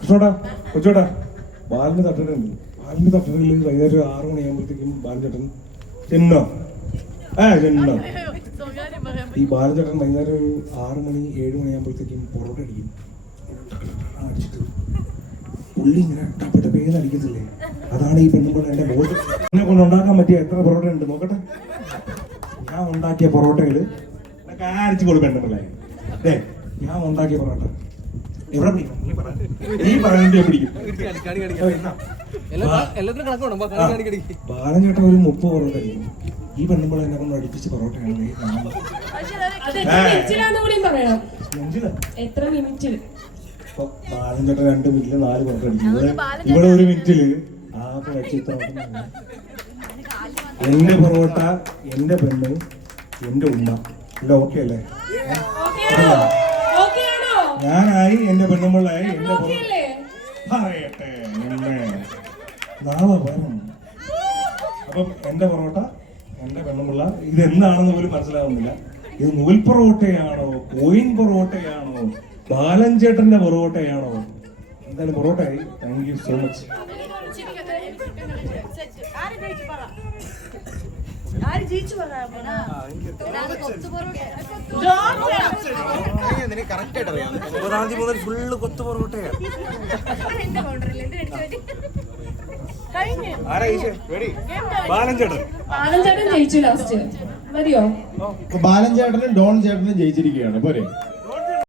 കൃഷ്ണോടാ കൊച്ചോടാ ബാലിന് തട്ടനുണ്ട്. ബാലിന് തട്ടനിൽ വൈകുന്നേരം 6 മണിയാകുമ്പോഴത്തേക്കും ബാലൻ ചേട്ടൻ ചെന്നോ ചെന്നോ ഈ ബാലൻ ചേട്ടൻ വൈകുന്നേരം ഒരു 6 മണി 7 മണിയാകുമ്പോഴത്തേക്കും പൊറോട്ട അടിക്കും. അടിച്ചിട്ട് പുള്ളി ഇങ്ങനെ ടപ്പേന്ന് അടിക്കത്തില്ലേ, അതാണ് ഈ പെണ്ണുമ്പോൾ എന്റെ ബോധം. എന്നെ കൊണ്ട് ഉണ്ടാക്കാൻ പറ്റിയ എത്ര പൊറോട്ട ഉണ്ട് നോക്കട്ടെ. ഞാൻ ഉണ്ടാക്കിയ പൊറോട്ടകള് അടിച്ചു കൊടുക്കണ്ടല്ലേ. അതെ, ഞാൻ ഉണ്ടാക്കിയ പൊറോട്ട എവിടെ പിടിക്കും? നീ പറയുന്നത് പിടിക്കും. ബാലൻ ചേട്ടൻ ഒരു 30 പൊറോട്ട അടിക്കും. ഈ പെണ്ണുമ്പോൾ എന്നെ കൊണ്ട് അടിപ്പിച്ച് പൊറോട്ടയാണ്. ബാലൻ ചേട്ടൻ 2 മിനിറ്റില് 4 പൊറോട്ട അടിക്കും. ഇവിടെ 1 മിനിറ്റില് ആകെ വെച്ചിട്ട് എന്റെ പൊറോട്ട, എന്റെ പെണ്ണ്, എന്റെ ഉമ്മ. എല്ലാം ഓക്കെ അല്ലേ? ഞാനായി, എന്റെ പെണ്ണുമ്പിള്ളായി, എന്റെ പറയട്ടെ നാളെ വരും. അപ്പം എന്റെ പൊറോട്ട, എന്റെ പെണ്ണുമ്പിള്ള, ഇതെന്താണെന്ന് പോലും മനസ്സിലാവുന്നില്ല. ഇത് നൂൽ പൊറോട്ടയാണോ, കോയിൻ പൊറോട്ടയാണോ, ബാലൻ ചേട്ടന്റെ പൊറോട്ടയാണോ? എന്തായാലും പൊറോട്ടയായി. Thank you so much. Full കൊത്തു പൊറോട്ടയാണ്. ബാലൻ ചേട്ടൻ ജയിച്ചു ലാസ്റ്റ്. മതിയോ? ബാലൻ ചേട്ടനും ഡോൺ ചേട്ടനും ജയിച്ചിരിക്കുകയാണ്. പോരെ?